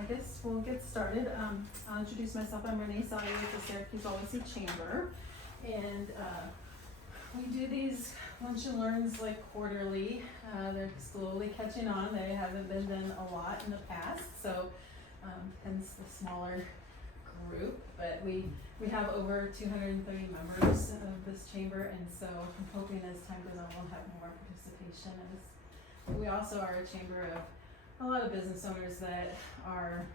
I guess we'll get started. I'll introduce myself. I'm Renee Sawyer with the Syracuse All-Sea Chamber. And we do these lunch and learns like quarterly. They're slowly catching on. They haven't been done a lot in the past, so hence the smaller group. But we have over 230 members of this chamber, and so I'm hoping as time goes on we'll have more participation. We also are a chamber of a lot of business owners that are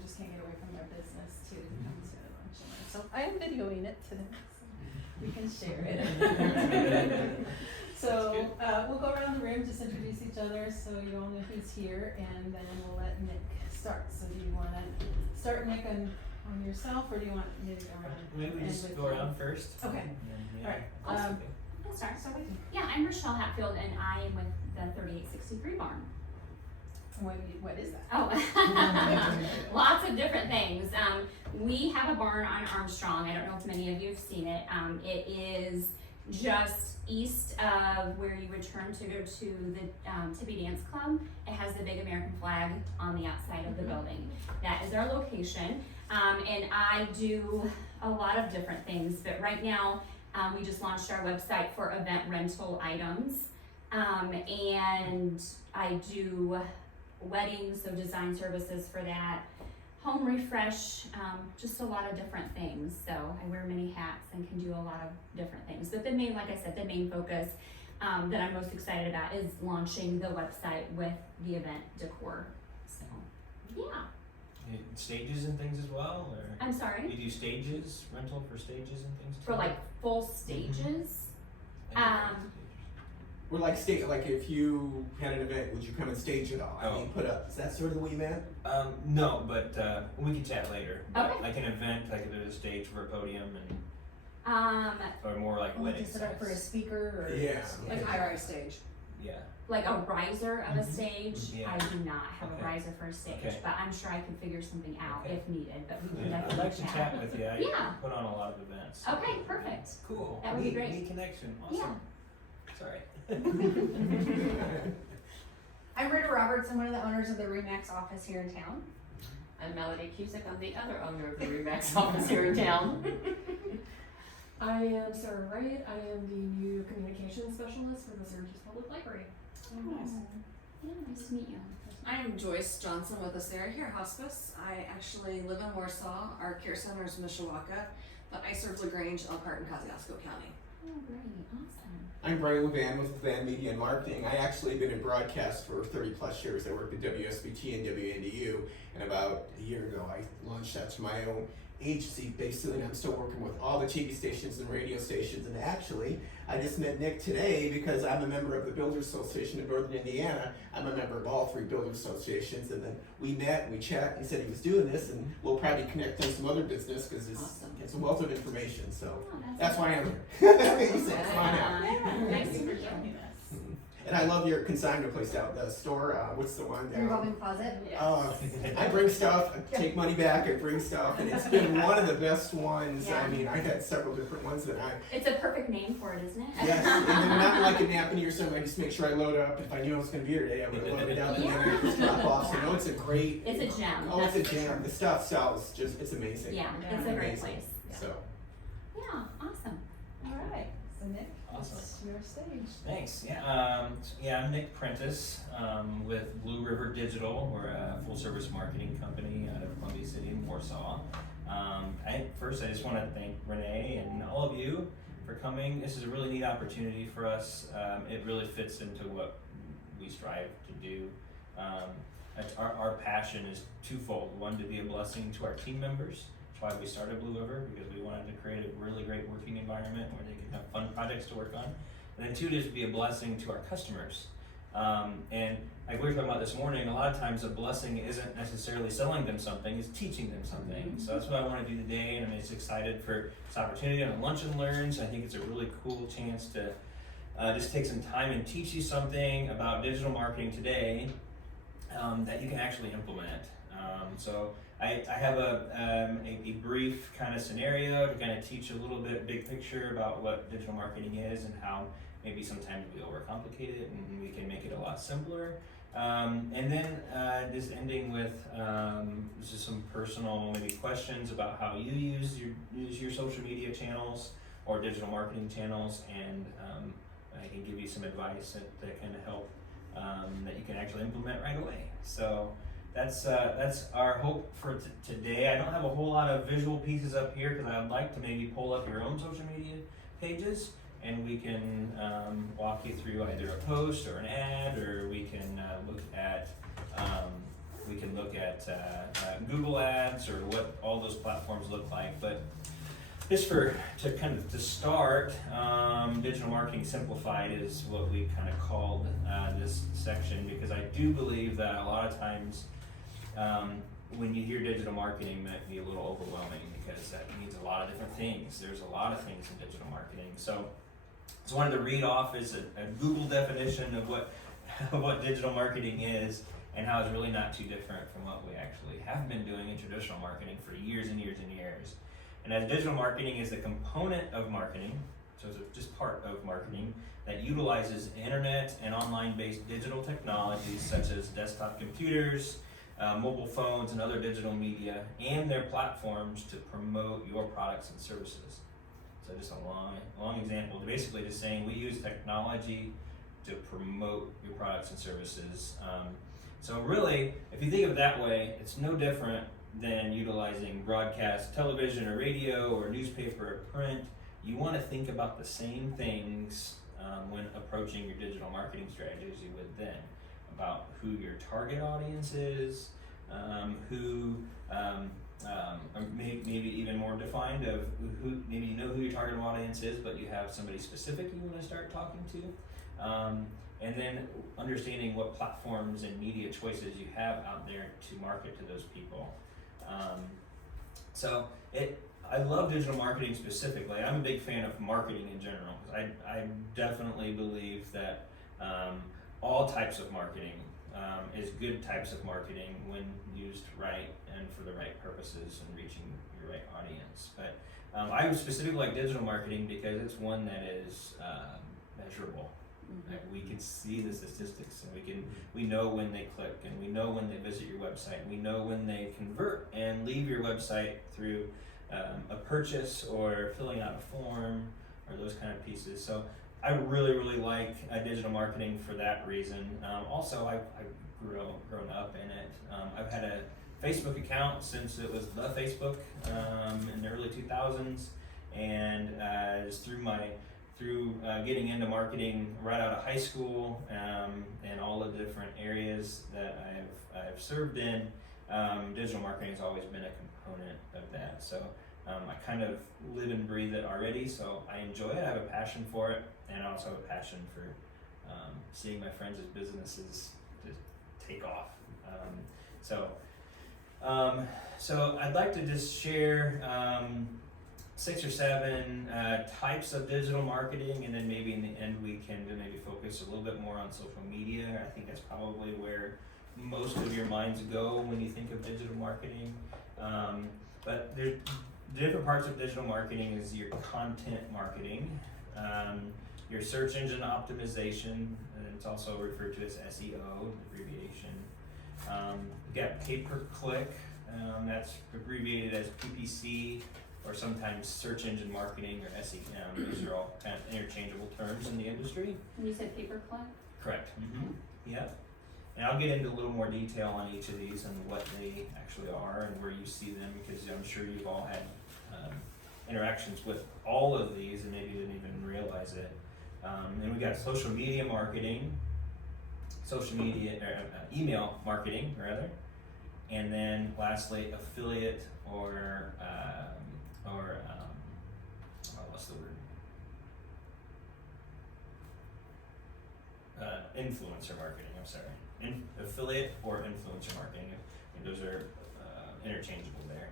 just can't get away from their business to come to the lunch and learn. So I am videoing it today, so we can share it. So we'll go around the room, just introduce each other so you all know who's here, and then we'll let Nick start. So do you want to start, Nick, on yourself, or do you want me to go around? Maybe we just go around first. Okay. Yeah. All right. I'll start. Yeah, I'm Rochelle Hatfield, and I am with the 3863 barn. What is that? Oh, lots of different things. We have a barn on Armstrong. I don't know if many of you have seen it. It is just east of where you would turn to go to the Tippy Dance Club. It has the big American flag on the outside of the building. That is our location. And I do a lot of different things, but right now we just launched our website for event rental items. And I do weddings, so design services for that, home refresh, just a lot of different things. So I wear many hats and can do a lot of different things. But the main, like I said, the main focus that I'm most excited about is launching the website with the event decor. So, yeah. Stages and things as well, or? I'm sorry? You do stages, rental for stages and things too? For like full stages? Or like if you had an event, would you come and stage it all? I mean, put up. Is that sort of the way you meant? No, but we can chat later. Okay. Like an event, like there's a stage for a podium and or more like Would wedding you set up for a size. speaker or Yeah. like a high-rise stage? Yeah. like a riser of a stage. Yeah. I do not have Okay. a riser for a stage, Okay. but I'm sure I could figure something out Okay. if needed, but we can Yeah. I'd definitely like to chat with you. I Yeah. put on a lot of events. Okay, perfect. Cool. That would be Neat- great. Neat connection. Awesome. Sorry. I'm Rita Roberts. I'm one of the owners of the Remax office here in town. I'm Melody Cusick. I'm the other owner of the Remax office here in town. I am Sarah Wright. I am the new communications specialist for the Syracuse Public Library. Nice. Yeah, nice to meet you. I am Joyce Johnson with the Sarah Here Hospice. I actually live in Warsaw. Our care center is Mishawaka, but I serve LaGrange, Elkhart, and Kosciuszko County. Oh, great, awesome. I'm Brian Levan with Levan Media and Marketing. I actually been in broadcast for 30 plus years. I worked at WSBT and WNDU, and about a year ago I launched out to my own agency basically, and I'm still working with all the TV stations and radio stations. And actually, I just met Nick today because I'm a member of the Builders Association of Northern Indiana. I'm a member of all three Builders Associations, and then we met, we chat, he said he was doing this, and we'll probably connect on some other business because Awesome. it's a wealth of information, so Oh, that's why I'm here. He said, come on out. Nice to meet you. Joining us. And I love your consignment place out, the store, what's the one down? Revolving closet. I bring stuff, I take money back, I bring stuff, and it's been one of the best ones. Yeah. I mean, I've had several different ones that I, It's a perfect name for it, isn't it? yes, and then not like a Napanee or something, I just make sure I load up. If I knew I was gonna be here today, I would have loaded up and then I just drop off. So no, it's a great, It's a gem. oh, it's a that's for jam. sure. The stuff sells, just, it's amazing. Yeah, Yeah. it's a great Amazing. place. So, Yeah, awesome. All right. So Nick, Awesome. it's your stage. Thanks. Yeah. I'm Nick Prentice with Blue River Digital. We're a full-service marketing company out of Columbia City and Warsaw. I just want to thank Renee and all of you for coming. This is a really neat opportunity for us. It really fits into what we strive to do. Our passion is twofold. One, to be a blessing to our team members. That's why we started Blue River, because we wanted to create a really great working environment where they can have fun projects to work on. And then two, just be a blessing to our customers. And like we were talking about this morning, a lot of times a blessing isn't necessarily selling them something, it's teaching them something. So that's what I want to do today, and I'm just excited for this opportunity on Lunch and Learns. I think it's a really cool chance to just take some time and teach you something about digital marketing today that you can actually implement. So I have a brief kind of scenario to kind of teach a little bit big picture about what digital marketing is and how maybe sometimes we overcomplicate it and we can make it a lot simpler. And then just ending with just some personal maybe questions about how you use your social media channels or digital marketing channels, and I can give you some advice that can help that you can actually implement right away. So that's our hope for today. I don't have a whole lot of visual pieces up here because I would like to maybe pull up your own social media pages, and we can walk you through either a post or an ad, or we can look at Google Ads, or what all those platforms look like. But just to start, Digital Marketing Simplified is what we kind of called this section, because I do believe that a lot of times when you hear digital marketing, that can be a little overwhelming, because that means a lot of different things. There's a lot of things in digital marketing. So I wanted to read off as a Google definition of what digital marketing is, and how it's really not too different from what we actually have been doing in traditional marketing for years and years and years. And as digital marketing is a component of marketing, so it's just part of marketing, that utilizes internet and online-based digital technologies such as desktop computers, mobile phones, and other digital media, and their platforms to promote your products and services. So just a long example, basically just saying we use technology to promote your products and services. So really, if you think of it that way, it's no different than utilizing broadcast television or radio or newspaper or print. You want to think about the same things when approaching your digital marketing strategy as you would then, about who your target audience is, maybe even more defined of who, maybe you know who your target audience is, but you have somebody specific you want to start talking to. And then understanding what platforms and media choices you have out there to market to those people. I love digital marketing specifically. I'm a big fan of marketing in general. I definitely believe that all types of marketing is good types of marketing when used right and for the right purposes and reaching your right audience. But I specifically like digital marketing because it's one that is measurable. Like we can see the statistics, and we know when they click, and we know when they visit your website, and we know when they convert and leave your website through a purchase or filling out a form or those kind of pieces. So I really like digital marketing for that reason. Also, I've grown up in it. I've had a Facebook account since it was the Facebook in the early 2000s, and just through getting into marketing right out of high school, and all the different areas that I've served in, digital marketing has always been a component of that. So I kind of live and breathe it already, so I enjoy it. I have a passion for it, and I also have a passion for seeing my friends' businesses just take off. So I'd like to just share 6 or 7 types of digital marketing, and then maybe in the end we can maybe focus a little bit more on social media. I think that's probably where most of your minds go when you think of digital marketing. But there's different parts of digital marketing is your content marketing, your search engine optimization, and it's also referred to as SEO, abbreviation. You got pay-per-click, that's abbreviated as PPC, or sometimes search engine marketing or SEM. These are all kind of interchangeable terms in the industry. And you said pay-per-click? Correct. Yep. And I'll get into a little more detail on each of these and what they actually are and where you see them, because I'm sure you've all had interactions with all of these and maybe didn't even realize it. And we got social media marketing, email marketing rather, and then lastly affiliate or what's the word? Influencer marketing. I'm sorry, affiliate or influencer marketing. And those are interchangeable there.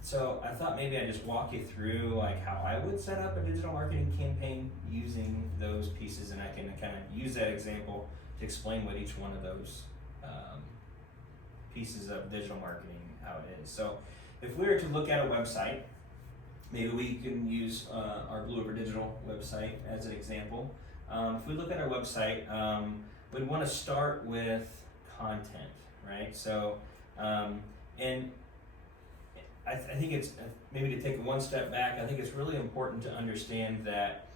So I thought maybe I'd just walk you through like how I would set up a digital marketing campaign using those pieces, and I can kind of use that example to explain what each one of those pieces of digital marketing, how it is. So if we were to look at a website, maybe we can use our Blue River Digital website as an example. if we look at our website, we'd want to start with content, right? So, and I think it's maybe to take one step back. I think it's really important to understand that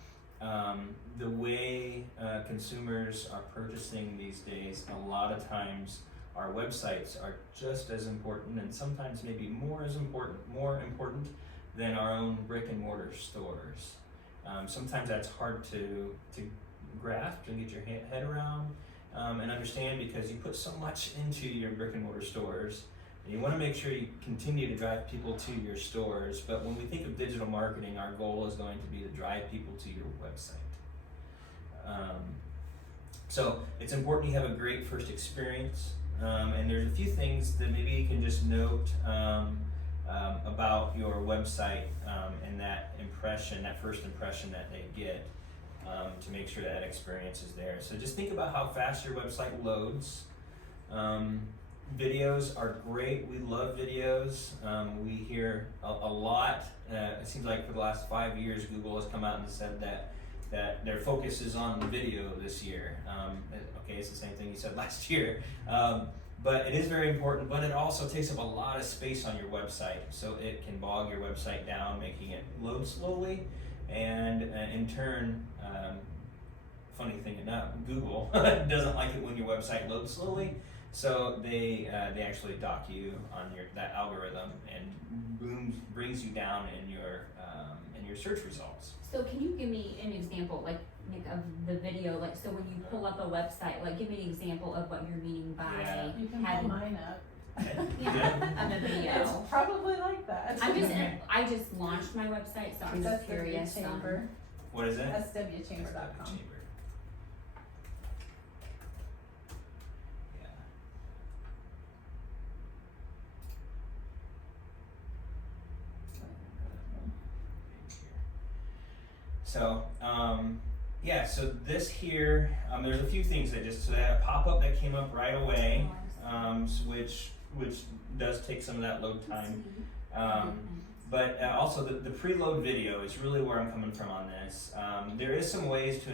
the way consumers are purchasing these days, a lot of times our websites are just as important, and sometimes maybe more important than our own brick and mortar stores. Sometimes that's hard to grasp and get your head around and understand, because you put so much into your brick and mortar stores. You want to make sure you continue to drive people to your stores, but when we think of digital marketing, our goal is going to be to drive people to your website. So it's important you have a great first experience, and there's a few things that maybe you can just note about your website and that first impression that they get, to make sure that experience is there. So just think about how fast your website loads. Videos are great. We love videos. We hear a lot. It seems like for the last 5 years, Google has come out and said that their focus is on the video this year. Okay, it's the same thing you said last year. But it is very important, but it also takes up a lot of space on your website. So it can bog your website down, making it load slowly. And in turn, funny thing enough, Google doesn't like it when your website loads slowly. So they actually dock you on that algorithm and brings you down in your search results. So can you give me an example, like Nick, of the video? Like, so when you pull up a website, like give me an example of what you're meaning by Yeah. You can having pull mine up. of a video. It's probably like that. I just launched my website, so I'm just curious. Chamber. What is it? swchamber.com. Chamber. Yeah. So, so this here, there's a few things so that pop-up that came up right away, which does take some of that load time. But also the preload video is really where I'm coming from on this. There is some ways to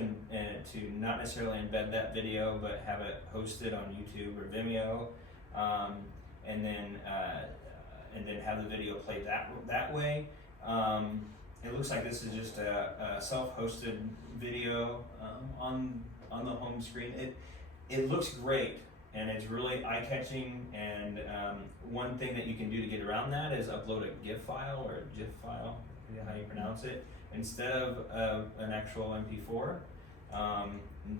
not necessarily embed that video, but have it hosted on YouTube or Vimeo, and then have the video played that way. It looks like this is just a self-hosted video on the home screen. It looks great, and it's really eye-catching. And one thing that you can do to get around that is upload a GIF file or a GIF file, how you pronounce it, instead of an actual MP4.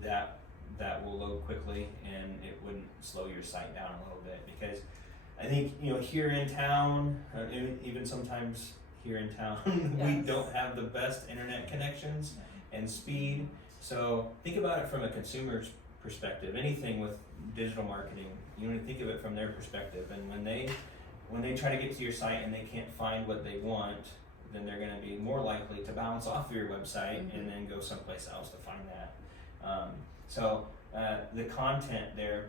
That will load quickly, and it wouldn't slow your site down a little bit, because I think here in town, or even sometimes here in town, we Yes. don't have the best internet connections and speed. So think about it from a consumer's perspective. Anything with digital marketing, you want to think of it from their perspective. And when they try to get to your site and they can't find what they want, then they're going to be more likely to bounce off of your website and then go someplace else to find that. So the content there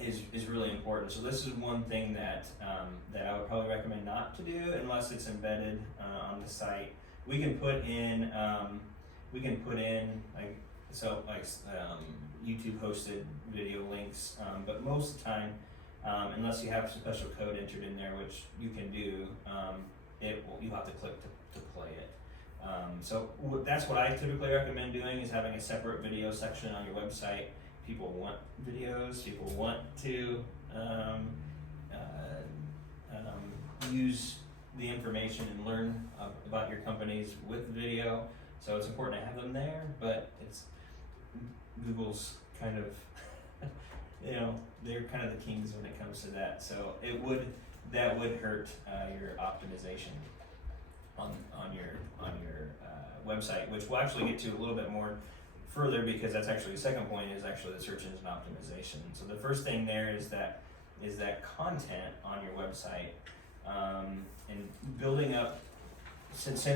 is really important. So this is one thing that I would probably recommend not to do unless it's embedded on the site. We can put in YouTube hosted video links, but most of the time, unless you have a special code entered in there, which you can do, you'll have to click to play it. So that's what I typically recommend doing, is having a separate video section on your website. People want videos. People want to use the information and learn about your companies with video. So it's important to have them there, but Google's kind of, they're kind of the kings when it comes to that. So that would hurt your optimization on your website, which we'll actually get to a little bit more further, because that's actually the second point, is actually the search engine optimization. So the first thing there is that content on your website, and building up, since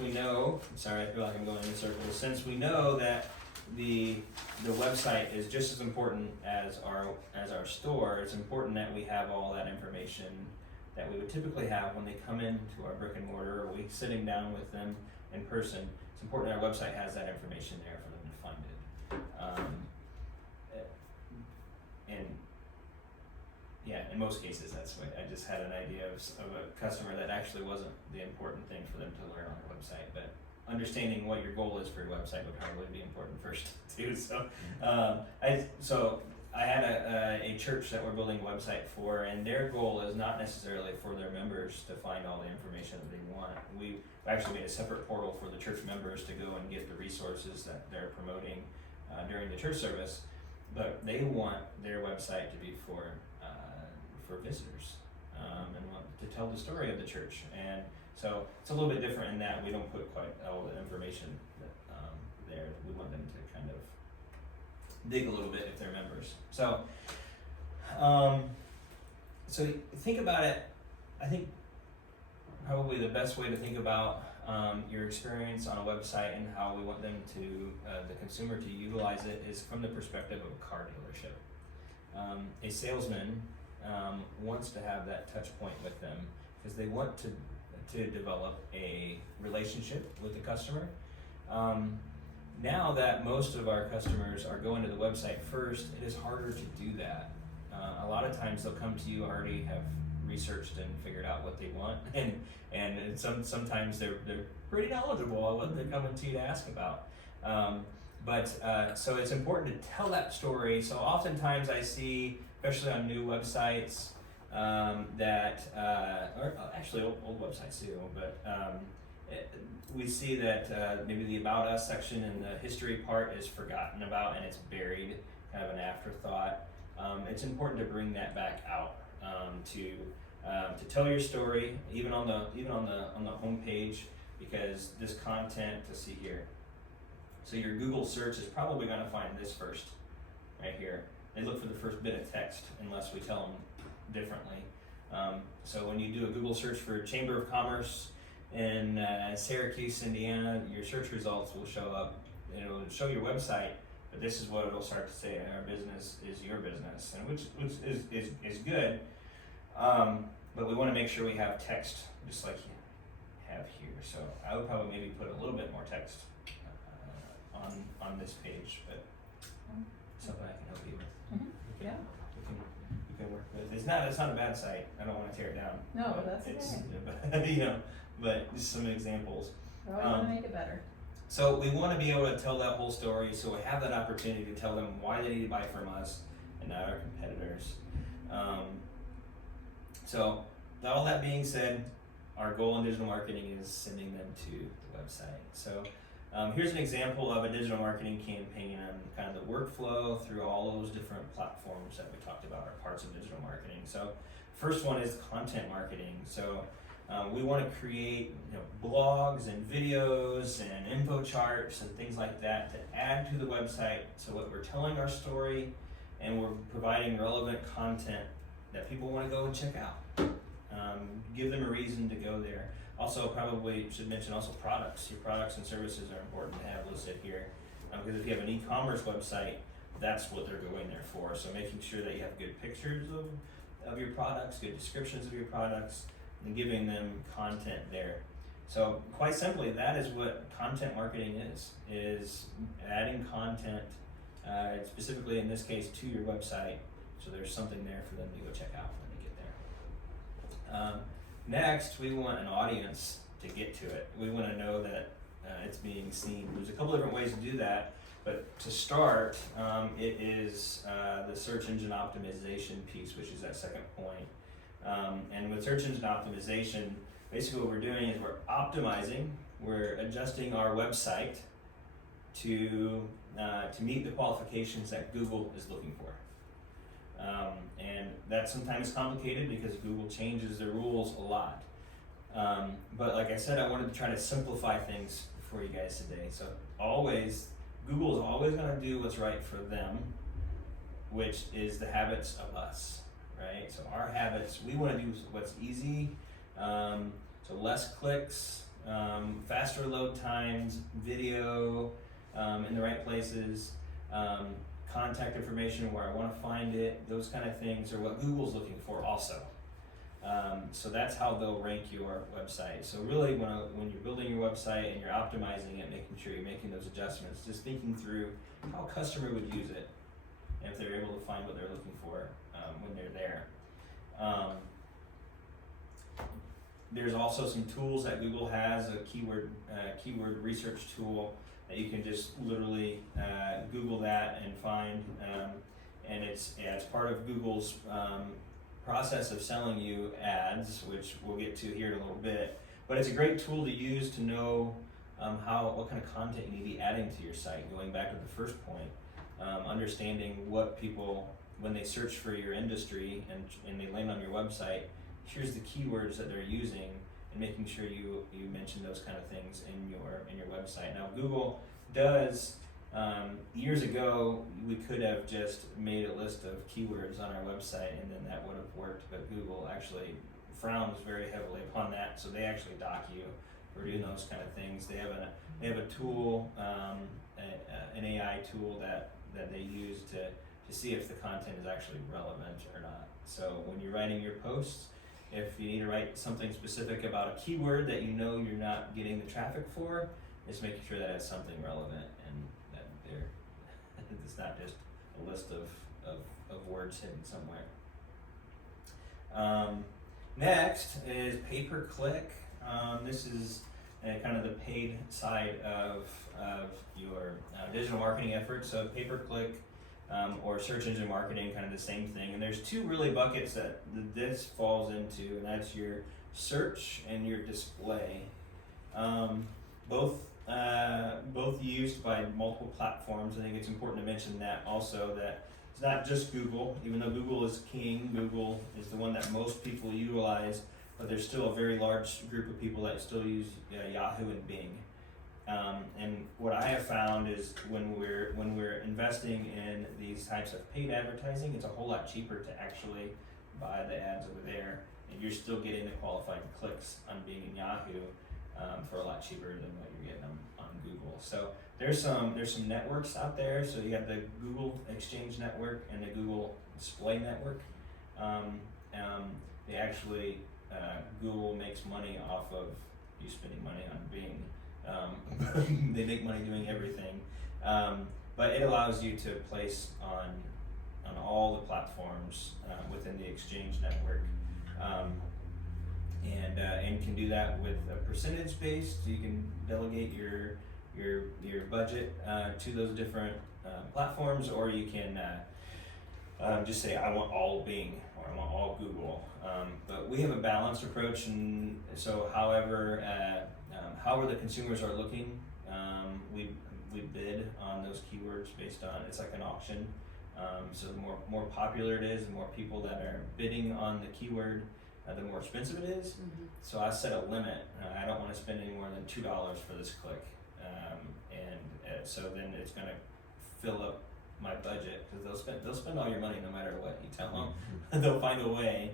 we know, sorry, I feel like I'm going in circles, since we know that the website is just as important as our store, it's important that we have all that information that we would typically have when they come into our brick and mortar, or we sitting down with them in person. It's important that our website has that information there for them to find it. And yeah, in most cases, that's what I just had an idea of a customer that actually wasn't the important thing for them to learn on their website, but understanding what your goal is for your website would probably be important first too. So, I had a church that we're building a website for, and their goal is not necessarily for their members to find all the information that they want. We actually made a separate portal for the church members to go and get the resources that they're promoting during the church service, but they want their website to be for visitors and want to tell the story of the church. And so it's a little bit different in that we don't put quite all the information that, there. We want them to kind of dig a little bit if they're members. So, so think about it. I think probably the best way to think about your experience on a website and how we want them to, the consumer to utilize it is from the perspective of a car dealership. A salesman wants to have that touch point with them because they want to develop a relationship with the customer. Now that most of our customers are going to the website first, it is harder to do that. A lot of times they'll come to you already have researched and figured out what they want, and sometimes they're pretty knowledgeable on what they're coming to you to ask about. So it's important to tell that story. So oftentimes I see, especially on new websites, or actually old websites too, but we see that maybe the About Us section and the history part is forgotten about and it's buried, kind of an afterthought. It's important to bring that back out, to tell your story, even on the home page, because this content, to see here. So your Google search is probably going to find this first, right here. They look for the first bit of text unless we tell them differently. So when you do a Google search for Chamber of Commerce in Syracuse, Indiana, your search results will show up. It'll show your website, but this is what it'll start to say: our business is your business, and which is good. But we want to make sure we have text just like you have here. So I would probably maybe put a little bit more text on this page, but something I can help you with. Mhm. Yeah. We can work with. It's not a bad site. I don't want to tear it down. No, but that's it's, okay. but just some examples. We always want to make it better. So we want to be able to tell that whole story, so we have that opportunity to tell them why they need to buy from us and not our competitors. So all that being said, our goal in digital marketing is sending them to the website. So here's an example of a digital marketing campaign and kind of the workflow through all those different platforms that we talked about, are parts of digital marketing. So first one is content marketing. So we want to create blogs and videos and info charts and things like that to add to the website, so what we're telling our story and we're providing relevant content that people want to go and check out. Give them a reason to go there. Also, probably should mention also products. Your products and services are important to have listed here, because if you have an e-commerce website, that's what they're going there for. So making sure that you have good pictures of your products, good descriptions of your products, and giving them content there. So quite simply, that is what content marketing is adding content, specifically in this case to your website, so there's something there for them to go check out when they get there. Next, we want an audience to get to it. We want to know that it's being seen. There's a couple different ways to do that, but to start, it is the search engine optimization piece, which is that second point. And with search engine optimization, basically what we're doing is we're optimizing, we're adjusting our website to meet the qualifications that Google is looking for. And that's sometimes complicated because Google changes their rules a lot. But like I said, I wanted to try to simplify things for you guys today. So Google is always going to do what's right for them, which is the habits of us, right? So our habits, we want to do what's easy, so less clicks, faster load times, video in the right places, contact information where I want to find it. Those kind of things are what Google's looking for also. So that's how they'll rank your website. So really, when you're building your website and you're optimizing it, making sure you're making those adjustments, just thinking through how a customer would use it, and if they're able to find what they're looking for when they're there. There's also some tools that Google has, a keyword research tool that you can just literally Google that and find, and it's part of Google's process of selling you ads, which we'll get to here in a little bit. But it's a great tool to use to know what kind of content you need to be adding to your site. Going back to the first point, understanding what people, when they search for your industry and they land on your website, here's the keywords that they're using, and making sure you mention those kind of things in your website. Now Google does. Years ago, we could have just made a list of keywords on our website, and then that would have worked. But Google actually frowns very heavily upon that, so they actually dock you for doing those kind of things. They have a tool, an AI tool that they use to see if the content is actually relevant or not. So when you're writing your posts, if you need to write something specific about a keyword that you know you're not getting the traffic for, just making sure that it's something relevant and that it's not just a list of words hidden somewhere. Next is pay-per-click. This is kind of the paid side of your digital marketing efforts. So pay-per-click or search engine marketing, kind of the same thing. And there's two really buckets that this falls into, and that's your search and your display. Both used by multiple platforms. I think it's important to mention that also, that it's not just Google. Even though Google is king, Google is the one that most people utilize, but there's still a very large group of people that still use Yahoo and Bing. And what I have found is when we're investing in these types of paid advertising, it's a whole lot cheaper to actually buy the ads over there, and you're still getting the qualified clicks on Bing and Yahoo for a lot cheaper than what you're getting on Google. So there's some networks out there. So you have the Google Exchange Network and the Google Display Network. They actually Google makes money off of you spending money on Bing. They make money doing everything, but it allows you to place on all the platforms within the Exchange Network. And can do that with a percentage based. You can delegate your budget to those different platforms, or you can just say I want all Bing or I want all Google. But we have a balanced approach, and so however the consumers are looking, we bid on those keywords based on, it's like an auction. So the more popular it is, the more people that are bidding on the keyword, the more expensive it is. Mm-hmm. So I set a limit. I don't want to spend any more than $2 for this click, so then it's going to fill up my budget, because they'll spend all your money no matter what you tell them. They'll find a way.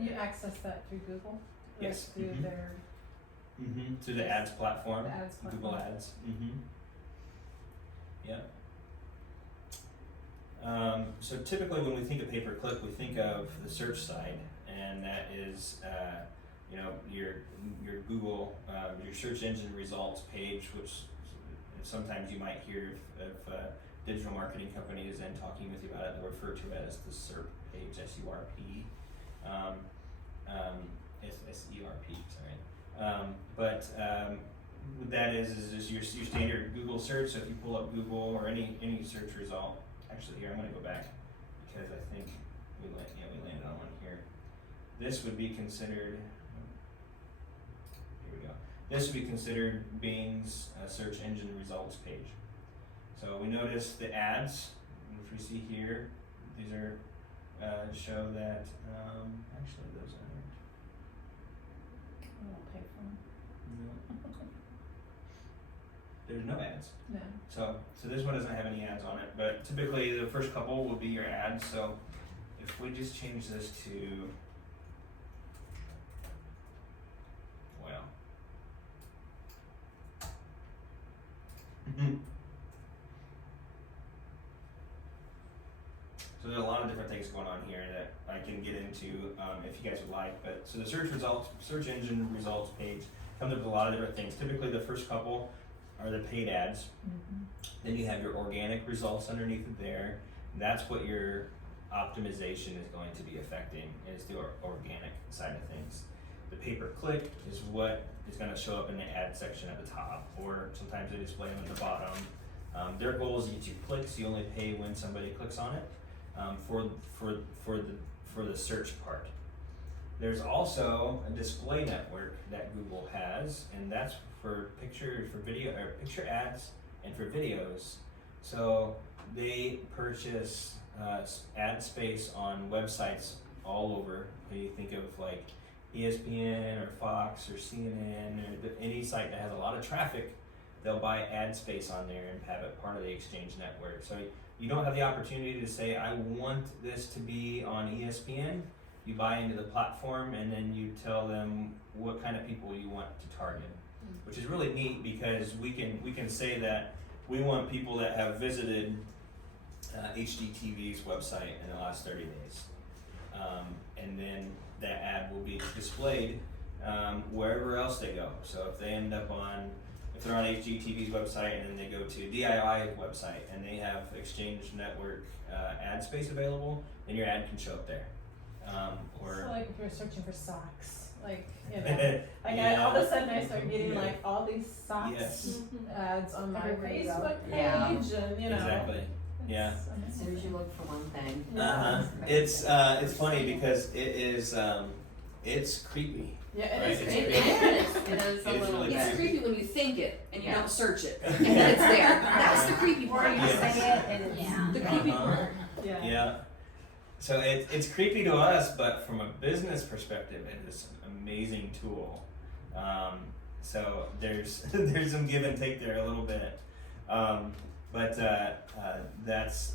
You access that through Google? Like Yes. through Mhm. their Through the ads platform, the ads platform. Google Ads. Yeah. So typically when we think of pay-per-click, we think of the search side, and that is your Google, your search engine results page, which sometimes you might hear if digital marketing company is then talking with you about it, they'll refer to it as the SERP page, S-U-R-P. S-E-R-P, sorry. But that is your standard Google search. So if you pull up Google or any search result, actually here I'm going to go back because I think we landed on one here. This would be considered. Here we go. This would be considered Bing's search engine results page. So we notice the ads, which we see here. These are show that actually those aren't. I won't pay for them. No. There's no ads. No. So this one doesn't have any ads on it, but typically the first couple will be your ads. So if we just change this to, So there's a lot of different things going on here that I can get into if you guys would like. But so the search engine results page comes up with a lot of different things. Typically the first couple are the paid ads. Then you have your organic results underneath it there. That's what your optimization is going to be affecting, is the organic side of things. The pay-per-click is what is going to show up in the ad section at the top, or sometimes they display them at the bottom. Their goal is to get you clicks. You only pay when somebody clicks on it for the search part. There's also a display network that Google has, and that's for picture ads and for videos. So they purchase ad space on websites all over. You think of like ESPN or Fox or CNN or any site that has a lot of traffic, they'll buy ad space on there and have it part of the exchange network. So you don't have the opportunity to say, I want this to be on ESPN. You buy into the platform and then you tell them what kind of people you want to target, which is really neat because we can say that we want people that have visited HGTV's website in the last 30 days. And then that ad will be displayed wherever else they go. So if they end up if they're on HGTV's website and then they go to DIY website and they have Exchange Network ad space available, then your ad can show up there. So like if you're searching for socks, like, you know, like all of a sudden I start getting like all these socks Yes. ads on my Everywhere you go. Facebook page, Yeah. and you know. Exactly. Yeah. As soon as you look for one thing. It's funny because it's creepy. Yeah, it Right, is. it's It creepy. is. It is a It's little. really It's bad. creepy when you think it and you Yeah. don't search it, and then it's there. That's the creepy Or part. you Yes. say it and it's Yeah. The creepy Uh-huh. part. Yeah. Yeah. So it's creepy to us, but from a business perspective, it is an amazing tool. So there's there's some give and take there a little bit, but that's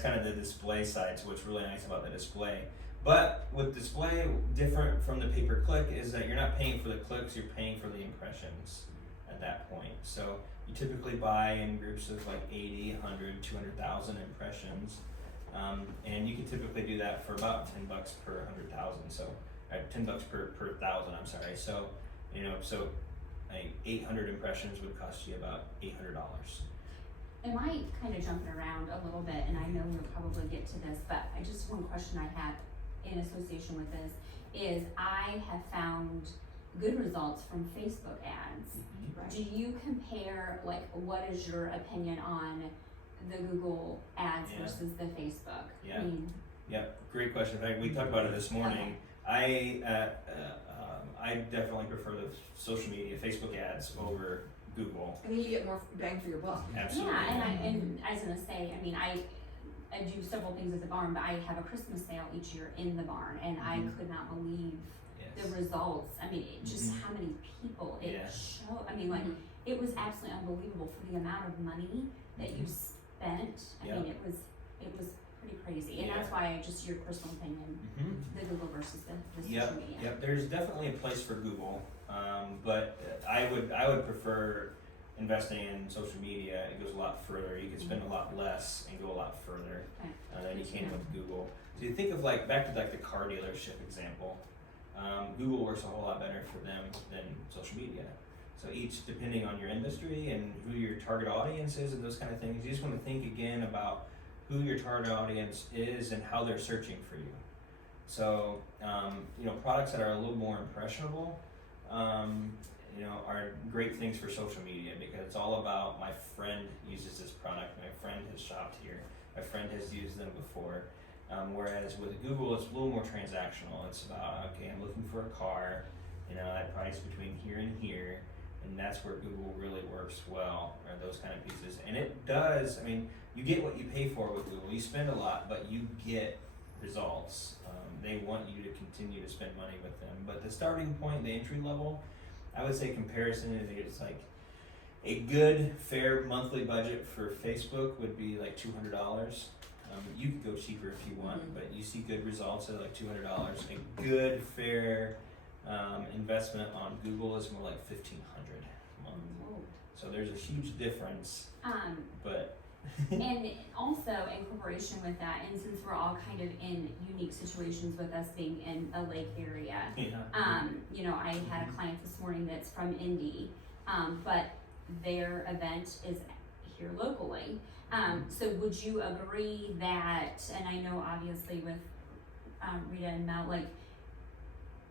kind of the display side. So what's really nice about the display. But with display, different from the pay-per-click is that you're not paying for the clicks, you're paying for the impressions at that point. So you typically buy in groups of like 80, 100, 200,000 impressions. And you can typically do that for about $10 per 100,000. So, $10 per 1,000. I'm sorry. So, like 800 impressions would cost you about $800. Am I kind of jumping around a little bit, and I know we'll probably get to this, but one question I had in association with this is I have found good results from Facebook ads. Do you compare, like, what is your opinion on the Google ads Yeah. versus the Facebook? Yeah. I mean, Yep, great question. In fact, we talked about it this morning. I definitely prefer the social media, Facebook ads over Google. I think you get more bang for your buck. Absolutely. yeah, and I was gonna say, I mean, I do several things at the barn, but I have a Christmas sale each year in the barn, and I could not believe the Yes. results. I mean, just how many people it Yeah. showed. I mean, like, it was absolutely unbelievable for the amount of money that you spent. I mean, it was pretty crazy, and that's why just your personal opinion, Mhm. the Google versus the Yep, social media. yep. There's definitely a place for Google, but I would prefer investing in social media. It goes a lot further. You can spend a lot less and go a lot further than you can with Google. So you think of back to the car dealership example. Google works a whole lot better for them than social media. So each, depending on your industry and who your target audience is and those kind of things, you just want to think again about who your target audience is and how they're searching for you. So, products that are a little more impressionable, are great things for social media because it's all about my friend uses this product, my friend has shopped here, my friend has used them before. Whereas with Google, it's a little more transactional. It's about, okay, I'm looking for a car, at price between here and here, and that's where Google really works well, or those kind of pieces. And it does, you get what you pay for with Google. You spend a lot, but you get results. They want you to continue to spend money with them. But the starting point, the entry level, I would say comparison is it's like a good, fair monthly budget for Facebook would be like $200. You could go cheaper if you want, but you see good results at like $200. A good, fair investment on Google is more like $1,500 a month. So there's a huge difference, but And also in corporation with that, and since we're all kind of in unique situations with us being in a lake area, you know, I had a client this morning that's from Indy, but their event is here locally. So would you agree that, and I know obviously with Rita and Mel, like,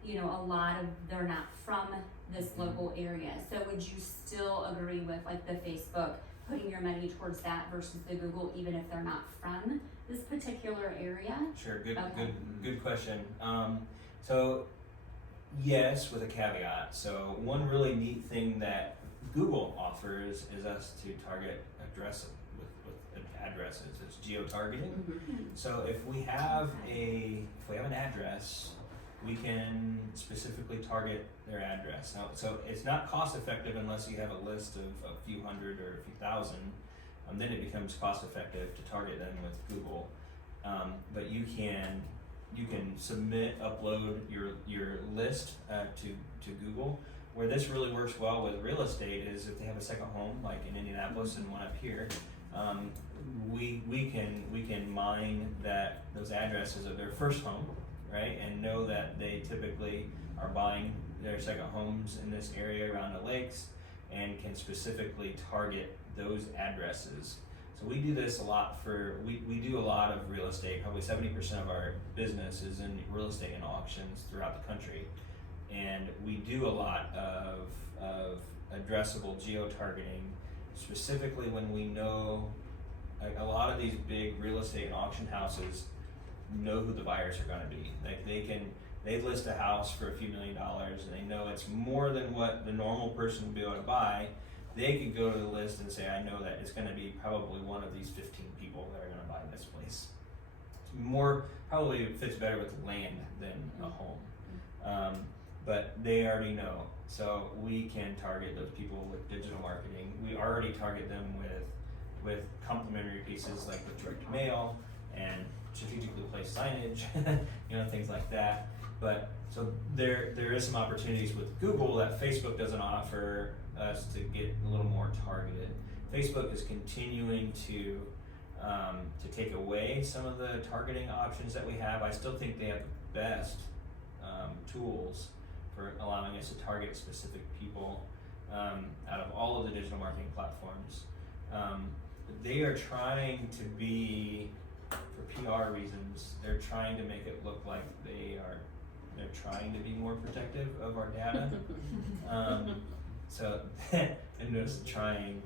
you know, a lot of, they're not from this local area, so would you still agree with like the Facebook, putting your money towards that versus the Google, even if they're not from this particular area? Sure, good, Okay. good question. So yes, with a caveat. So one really neat thing that Google offers is us to target address with addresses. It's geo-targeting. So if we have an address, we can specifically target their address. Now, so it's not cost effective unless you have a list of a few hundred or a few thousand. Then it becomes cost effective to target them with Google. But you can upload your list to Google. Where this really works well with real estate is if they have a second home, like in Indianapolis and one up here, we can mine those addresses of their first home, right, and know that they typically are buying their second homes in this area around the lakes, and can specifically target those addresses. So we do this a lot we do a lot of real estate. Probably 70% of our business is in real estate and auctions throughout the country. And we do a lot of addressable geo-targeting, specifically when we know, like, a lot of these big real estate and auction houses know who the buyers are gonna be. Like they list a house for a few $1 million and they know it's more than what the normal person would be able to buy. They could go to the list and say, I know that it's gonna be probably one of these 15 people that are gonna buy this place. Probably fits better with land than a home. But they already know, so we can target those people with digital marketing. We already target them with complementary pieces like with direct mail and strategically placed signage, you know, things like that. But so there is some opportunities with Google that Facebook doesn't offer us to get a little more targeted. Facebook is continuing to take away some of the targeting options that we have. I still think they have the best tools for allowing us to target specific people out of all of the digital marketing platforms. They are trying to be, for PR reasons, they're trying to make it look like they're trying to be more protective of our data. So, and notice the trying.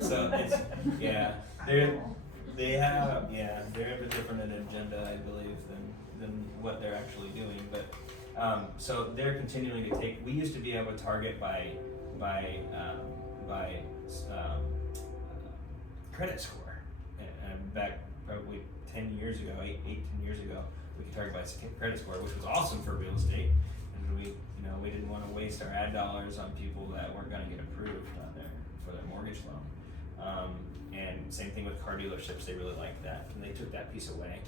So it's, yeah, they have a different agenda, I believe, than what they're actually doing. But so they're continuing to take. We used to be able to target by credit score, and back probably 10 years ago, 18 years ago, we could target by credit score, which was awesome for real estate. And we didn't want to waste our ad dollars on people that weren't going to get approved for their mortgage loan. And same thing with car dealerships, they really liked that, and they took that piece away.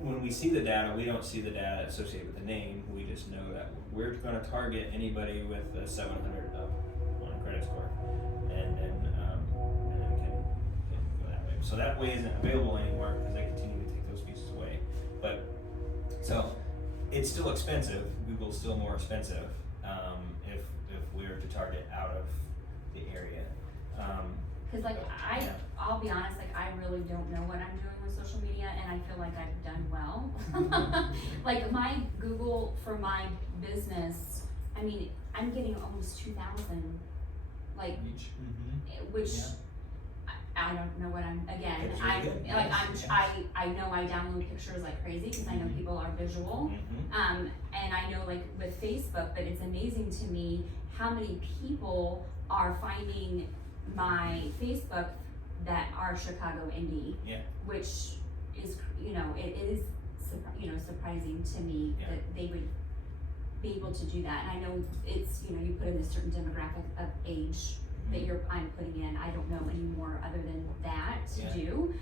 When we see the data, we don't see the data associated with the name. We just know that we're going to target anybody with a 700 up on a credit score, and then can go that way. So that way isn't available anymore because they continue to take those pieces away. But so it's still expensive. Google's still more expensive if we're to target out of the area. Cause like I'll be honest, like I really don't know what I'm doing with social media, and I feel like I've done well. Like my Google for my business, I mean, I'm getting almost 2,000, like, which I don't know what I know I download pictures like crazy because I know people are visual, and I know like with Facebook, but it's amazing to me how many people are finding my Facebook that are Chicago indie, which is, it is surprising to me that they would be able to do that. And I know it's, you put in a certain demographic of age that I'm putting in. I don't know any more other than that to do.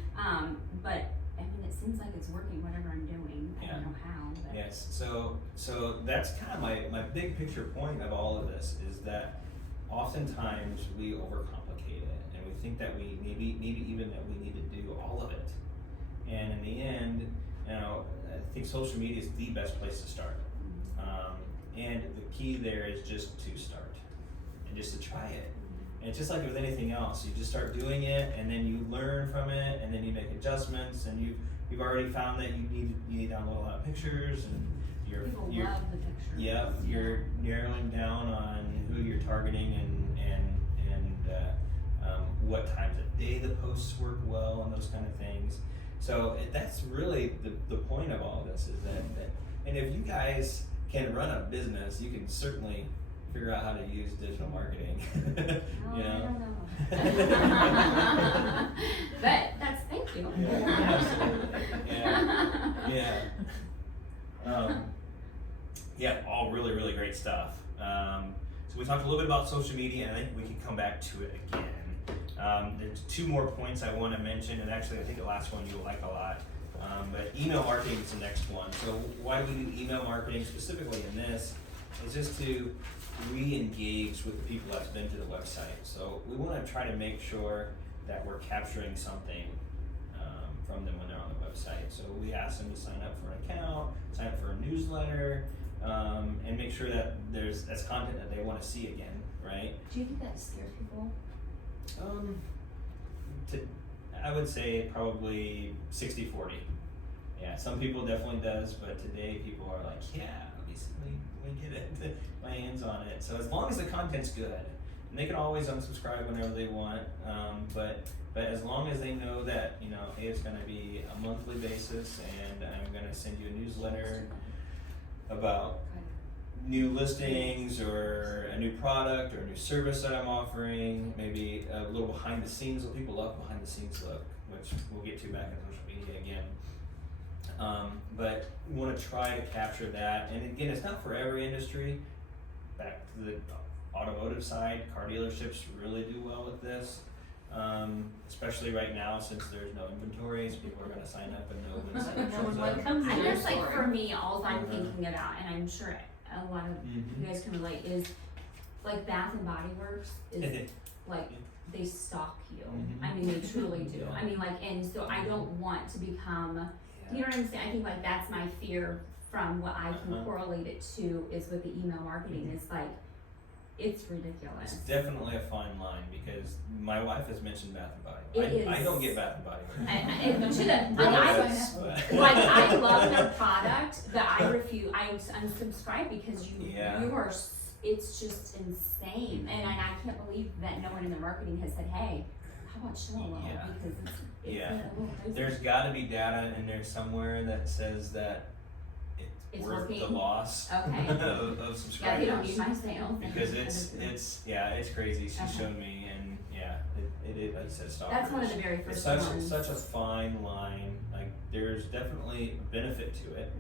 But I mean, it seems like it's working, whatever I'm doing. I don't know how. But. Yes, so that's kind of my big picture point of all of this is that oftentimes we overcomplicate it and we think that we maybe even that we need to do all of it. And in the end, you know, I think social media is the best place to start. And the key there is just to start and just to try it. And it's just like with anything else, you just start doing it, and then you learn from it, and then you make adjustments, and you've already found that you need to download a lot of pictures, and People you're love the pictures. Yep, you're narrowing down on who you're targeting and what times of day the posts work well and those kind of things. So that's really the point of all of this is that and if you guys can run a business, you can certainly figure out how to use digital marketing. Oh, You I know? don't know. But that's, thank you. Yeah, absolutely. Yeah. Yeah, all really, really great stuff. So we talked a little bit about social media, and I think we can come back to it again. There's two more points I want to mention, and actually I think the last one you'll like a lot. But email marketing is the next one. So why do we do email marketing specifically in this? Is just to re-engage with the people that's been to the website. So we want to try to make sure that we're capturing something from them when they're on the website. So we ask them to sign up for an account, sign up for a newsletter, and make sure that that's content that they want to see again, right? Do you think that scares people? I would say probably 60-40. Yeah, some people definitely does, but today people are like, yeah, let me get it, my hands on it. So as long as the content's good, and they can always unsubscribe whenever they want, but as long as they know that, you know, hey, it's gonna be a monthly basis, and I'm gonna send you a newsletter about new listings or a new product or a new service that I'm offering, maybe a little behind the scenes. What people love behind the scenes look, which we'll get to back in social media again. But we want to try to capture that. And again, it's not for every industry. Back to the automotive side, car dealerships really do well with this. Especially right now since there's no inventories, people are going to sign up and know when something shows up. Comes I in your guess like store. for me, all I'm thinking about, and I'm sure a lot of you guys can relate, is like Bath and Body Works is like they stalk you. I mean, they truly do. I mean, like, and so I don't want to become, you know what I'm saying? I think like that's my fear from what I can correlate it to is with the email marketing. It's like, it's ridiculous. It's definitely a fine line because my wife has mentioned Bath and Body It Works. I is. don't get Bath and Body Works. And to the, Really like, is, but- like I love their product, but I refuse. I unsubscribe because Yeah. you are. It's just insane, and I can't believe that no one in the marketing has said, "Hey, how about chill a little?" Yeah. Because it's Yeah. a little crazy. There's got to be data in there somewhere that says that It's worth the working? loss Okay. of Yeah, subscribers. they don't need my sales. Because it's crazy. She Okay. showed me, and yeah, it like I said, stalkers. That's one of the very It's first such ones. such a fine line. Like there's definitely a benefit to it,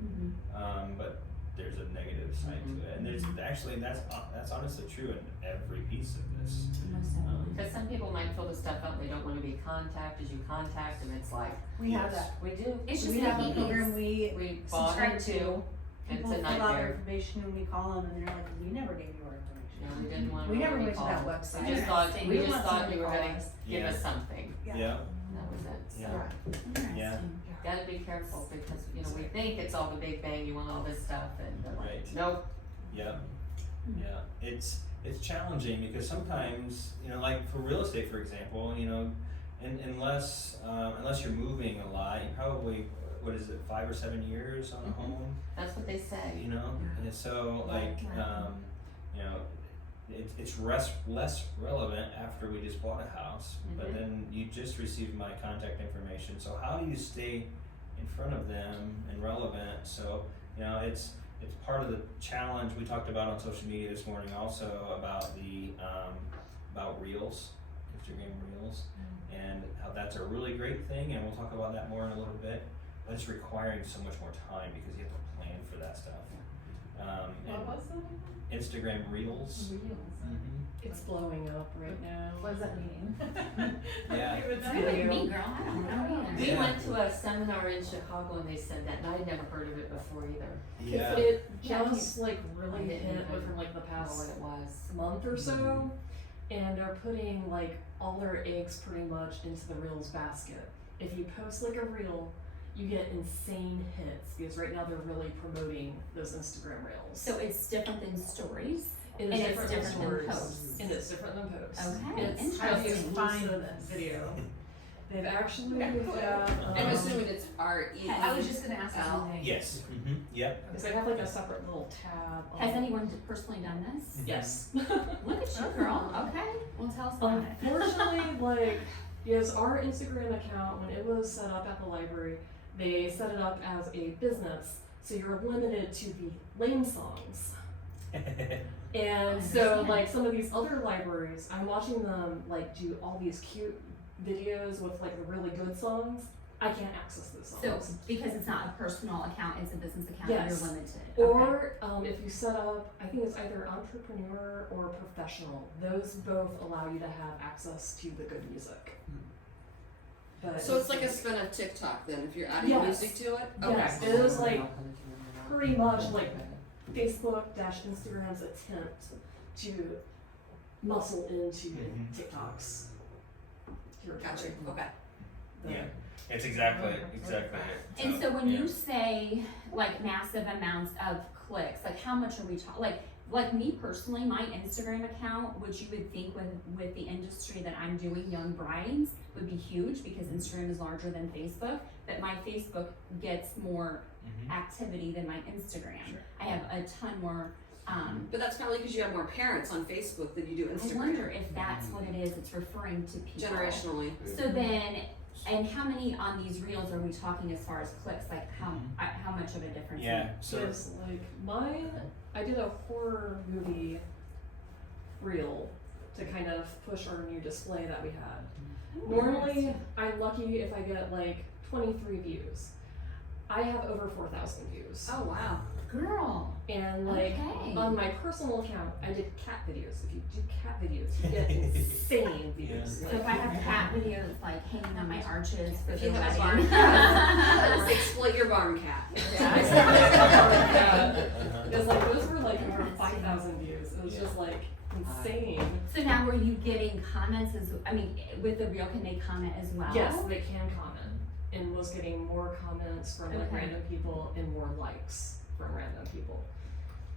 but there's a negative side to it, and there's actually that's honestly true in every piece of this. Most definitely. Because some people might fill the stuff out, they don't want to be contacted, you contact them, it's like, We have Yes. that. we do. It's just We have a the program we We bought subscribe into, to. and People it's a fill out their nightmare. information and we call them and they're like, we never gave you our Yeah, information. we didn't want to We never be went to that called. website. We just thought, Interesting. we We just want thought somebody you were to call gonna us. give Yeah. us something, Yeah. Yeah. that was it, so. Yeah. Yeah. Gotta be careful because, you know, we think it's all the big bang, you want all this stuff and they're like, Right. nope. Yeah, yeah. It's challenging because sometimes, you know, like for real estate, for example, you know, unless you're moving a lot, you probably, what is it, 5 or 7 years on a home, That's what they say. you know, and so like, you know, it's less relevant after we just bought a house, but then you just received my contact information. So how do you stay in front of them and relevant? So, you know, it's part of the challenge we talked about on social media this morning also about the about Reels, Instagram Reels, and how that's a really great thing, and we'll talk about that more in a little bit, but it's requiring so much more time because you have to plan for that stuff. And What was that? Instagram Reels. It's blowing up right now. What does that mean? Yeah. Agree with me, girl. I don't know either. We Yeah. went to a seminar in Chicago and they said that, and I'd never heard of it before either. Yeah. It Yeah. just like I really didn't hit even within like the know past what it was. month or so. and they're putting like all their eggs pretty much into the Reels basket. If you post like a Reel, you get insane hits because right now they're really promoting those Instagram Reels. So it's different than stories. It is and it's different than different than stories. posts. And it's different than posts. Okay, It's highly interesting. exclusive video. They've actually got, I'm assuming it's R-E. I was just gonna ask his Al. name. Yes. Yep. because they have like a separate little tab. on- Has anyone personally done this? Yes. Look at you, girl. Okay. Well, tell us about it. Unfortunately, like, yes, our Instagram account, when it was set up at the library, they set it up as a business, so you're limited to the lame songs. And so, like, some of these other libraries, I'm watching them, like, do all these cute videos with, like, the really good songs. I can't access those songs. So because it's not a personal account, it's a business account, Yes. you're limited. Or if you set up, I think it's either entrepreneur or professional. Those both allow you to have access to the good music. But So it's like a spin of TikTok then, if you're adding Yes. music to it? yes, it is like pretty much like Facebook-Instagram's attempt to muscle into Mhm. TikTok's territory. Gotcha, okay. Yeah. It's exactly it. And so when yeah. you say like massive amounts of clicks, like how much are we talking? Like me personally, my Instagram account, which you would think with the industry that I'm doing, young brides, would be huge because Instagram is larger than Facebook. But my Facebook gets more Mhm. activity than my Instagram. Sure. I have a ton more. But that's probably because you have more parents on Facebook than you do I Instagram. wonder if that's what it is. It's referring to people. Generationally. So then, and how many on these reels are we talking as far as clicks? Like how much of a difference? Yeah. So Because like mine, I did a horror movie reel to kind of push our new display that we had. Normally, I'm lucky if I get like 23 views. I have over 4,000 views. Oh, wow. Girl. And like Okay. on my personal account, I did cat videos. If you do cat videos, you get insane views. So if I have cat videos like hanging on my arches for If the you have a wedding. barn cat, let's exploit your barn cat. Yeah, I started because like those were like over 5,000 views. It was just like insane. So now were you getting comments with the reel, can they comment as well? Yes, they can comment, and was getting more comments from like Okay. random people and more likes from random people.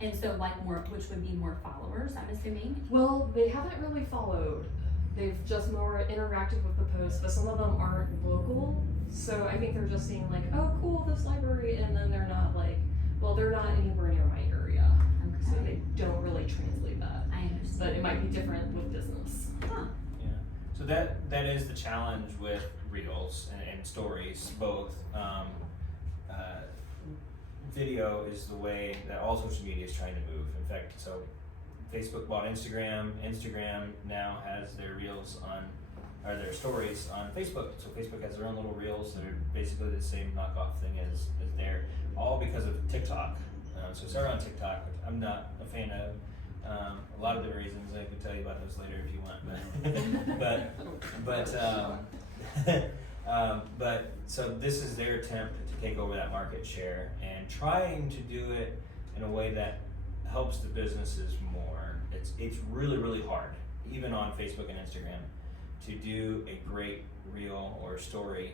And so like more, which would be more followers, I'm assuming? Well, they haven't really followed. They've just more interacted with the posts, but some of them aren't local. So I think they're just seeing like, oh cool, this library, and then they're not like, well, they're not anywhere near my area. So Okay. they don't really translate that. I understand. But it might be different with business. Huh. Yeah. So that is the challenge with reels and stories both. Video is the way that all social media is trying to move. In fact, so Facebook bought Instagram. Instagram now has their reels or their stories on Facebook. So Facebook has their own little reels that are basically the same knockoff thing as their, all because of TikTok. So started on TikTok, which I'm not a fan of. A lot of the reasons I can tell you about those later if you want, but so this is their attempt to take over that market share and trying to do it in a way that helps the businesses more. It's really hard, even on Facebook and Instagram, to do a great reel or story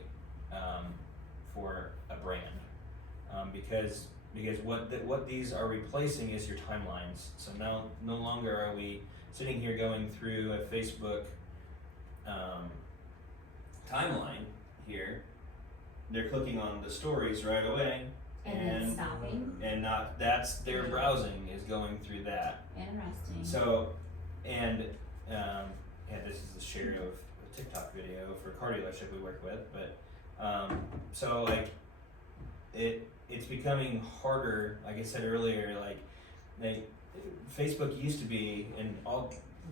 for a brand, because what these are replacing is your timelines. So now no longer are we sitting here going through a Facebook timeline here. They're clicking on the stories right away, And then stopping. and not that's their browsing is going through that. Interesting. So, and this is the share of a TikTok video for a car dealership we work with, but so like it's becoming harder. Like I said earlier, Facebook used to be, and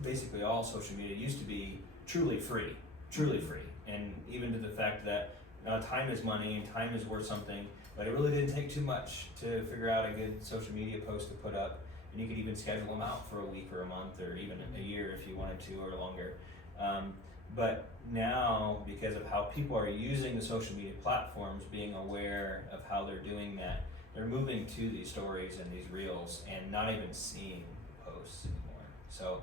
basically all social media used to be truly free, and even to the fact that time is money and time is worth something. But it really didn't take too much to figure out a good social media post to put up, and you could even schedule them out for a week or a month or even a year if you wanted to or longer. But now, because of how people are using the social media platforms, being aware of how they're doing that, they're moving to these stories and these reels and not even seeing posts anymore. So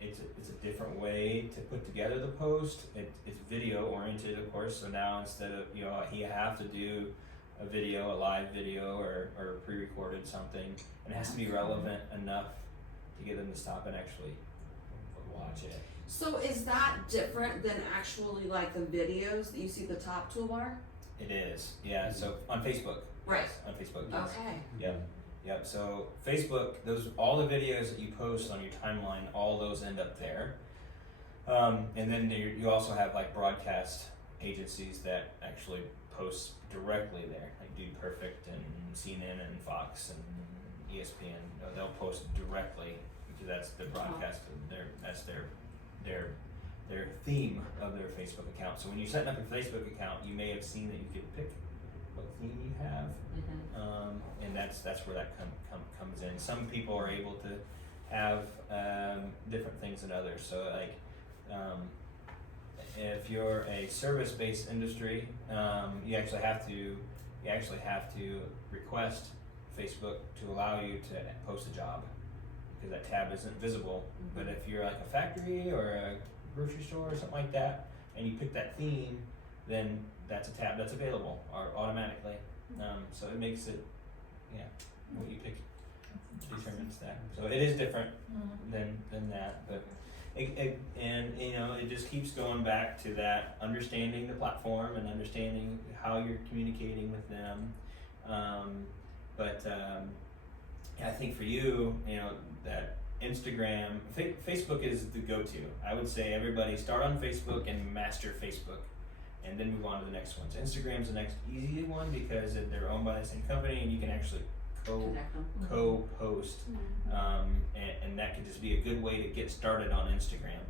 It's a different way to put together the post. It's video oriented, of course. So now instead of you have to do a video, a live video, or pre-recorded something, and it has to be relevant enough to get them to stop and actually watch it. So is that different than actually like the videos that you see at the top toolbar? It is, yeah. So on Facebook, Right. on Facebook, yes. Okay. Yep. So Facebook, all the videos that you post on your timeline, all those end up there. And then you also have like broadcast agencies that actually post directly there, like Dude Perfect and CNN and Fox and ESPN. They'll post directly because that's the broadcast. That's their theme of their Facebook account. So when you're setting up your Facebook account, you may have seen that you could pick what theme you have. And that's where that comes in. Some people are able to have different things than others. So like if you're a service-based industry, you actually have to request Facebook to allow you to post a job because that tab isn't visible. But if you're like a factory or a grocery store or something like that, and you pick that theme, then that's a tab that's available automatically. So it makes it, what you pick determines that. So it is different than that, but it just keeps going back to that understanding the platform and understanding how you're communicating with them. I think for you, that Instagram, Facebook is the go-to. I would say everybody start on Facebook and master Facebook, and then move on to the next ones. Instagram's the next easy one because they're owned by the same company, and you can actually co-post, and that could just be a good way to get started on Instagram.